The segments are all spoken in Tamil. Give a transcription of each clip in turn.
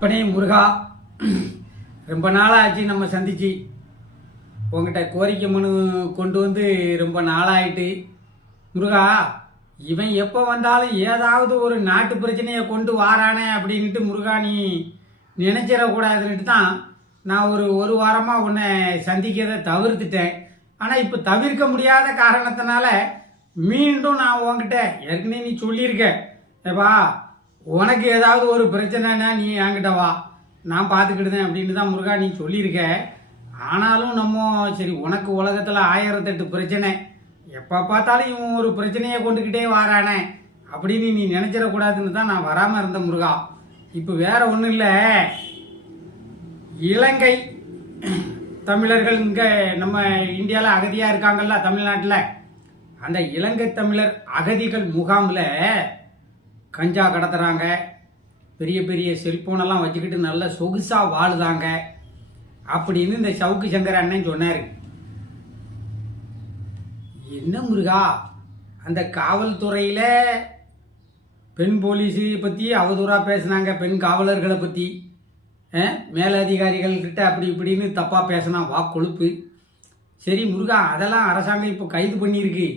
அப்பனே முருகா, ரொம்ப நாளாச்சு நம்ம சந்திச்சு. உங்ககிட்ட கோரிக்கை மனு கொண்டு வந்து ரொம்ப நாளாயிட்டு. முருகா, இவன் எப்போ வந்தாலும் ஏதாவது ஒரு நாட்டு பிரச்சனையை கொண்டு வாரானே அப்படின்ட்டு முருகா நீ நினைச்சிடக்கூடாதுன்ட்டு தான் நான் ஒரு வாரமாக உன்னை சந்திக்கிறதை தவிர்த்துட்டேன். ஆனால் இப்போ தவிர்க்க முடியாத காரணத்தினால மீண்டும் நான் உங்ககிட்ட ஏற்கனவே நீ சொல்லியிருக்க, ஏப்பா உனக்கு ஏதாவது ஒரு பிரச்சனைனா நீ என்கிட்ட வா, நான் பார்த்துக்கிடுதேன் அப்படின்னு தான் முருகா நீ சொல்லியிருக்க. ஆனாலும் நம்ம சரி, உனக்கு உலகத்தில் 1008 பிரச்சனை, எப்போ பார்த்தாலும் இவன் ஒரு பிரச்சனையை கொண்டுக்கிட்டே வாரானே அப்படின்னு நீ நினைச்சிடக்கூடாதுன்னு தான் நான் வராமல் இருந்தேன் முருகா. இப்போ வேற ஒன்றும் இல்லை, இலங்கை தமிழர்கள் இங்கே நம்ம இந்தியாவில் அகதியாக இருக்காங்கல்ல தமிழ்நாட்டில், அந்த இலங்கை தமிழர் அகதிகள் முகாமில் கஞ்சா கடத்துறாங்க, பெரிய பெரிய செல்போனெல்லாம் வச்சுக்கிட்டு நல்ல சொகுசாக வாழுதாங்க அப்படின்னு இந்த சவுக்கு சங்கர் அண்ணன் சொன்னார். என்ன முருகா, அந்த காவல்துறையில் பெண் போலீஸு பற்றி அவதூறாக பேசினாங்க, பெண் காவலர்களை பற்றி, மேலதிகாரிகள்கிட்ட அப்படி இப்படின்னு தப்பாக பேசினா வா கொழுப்பு. சரி முருகா, அதெல்லாம் அரசாங்கம் இப்போ கைது பண்ணியிருக்கு.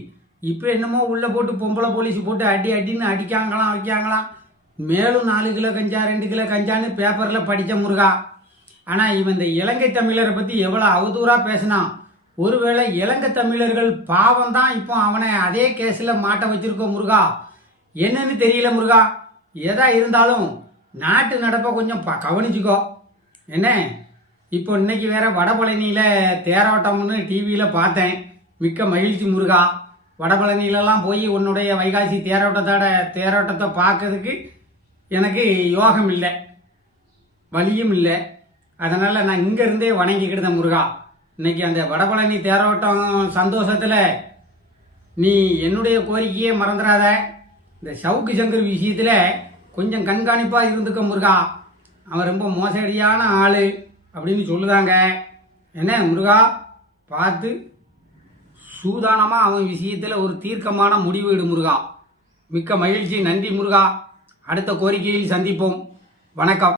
இப்போ என்னமோ உள்ளே போட்டு பொம்பளை போலீஸ் போட்டு அடின்னு அடிக்காங்களாம் வைக்காங்களாம். மேலும் 4 கிலோ கஞ்சா 2 கிலோ கஞ்சான்னு பேப்பரில் படித்த முருகா. ஆனால் இவன் இந்த இலங்கை தமிழரை பற்றி எவ்வளோ அவதூறாக பேசினான். ஒருவேளை இலங்கை தமிழர்கள் பாவம் தான் இப்போ அவனை அதே கேஸில் மாட்ட வச்சிருக்கோம் முருகா. என்னன்னு தெரியல முருகா. எதா இருந்தாலும் நாட்டு நடப்பை கொஞ்சம் கவனிச்சுக்கோ என்ன. இப்போ இன்னைக்கு வேற வடபழனியில் தேரோட்டம்னு டிவியில் பார்த்தேன், மிக்க மகிழ்ச்சி முருகா. வடபழனியிலலாம் போய் உன்னுடைய வைகாசி தேரோட்டத்தை பார்க்கறதுக்கு எனக்கு யோகம் இல்லை, வழியும் இல்லை. அதனால் நான் இங்கேருந்தே வணங்கிக்கிட்டேன் முருகா. இன்னைக்கு அந்த வடபழனி தேரோட்டம் சந்தோஷத்தில் நீ என்னுடைய கோரிக்கையே மறந்துடாத. இந்த சவுக்கு சங்கர் விஷயத்தில் கொஞ்சம் கண்காணிப்பாக இருந்துக்க முருகா. அவன் ரொம்ப மோசடியான ஆள் அப்படின்னு சொல்லுதாங்க. என்ன முருகா, பார்த்து சூதானமாக அவன் விஷயத்தில் ஒரு தீர்க்கமான முடிவு எடு முருகா. மிக்க மகிழ்ச்சி, நன்றி முருகா. அடுத்த கோரிக்கையில் சந்திப்போம். வணக்கம்.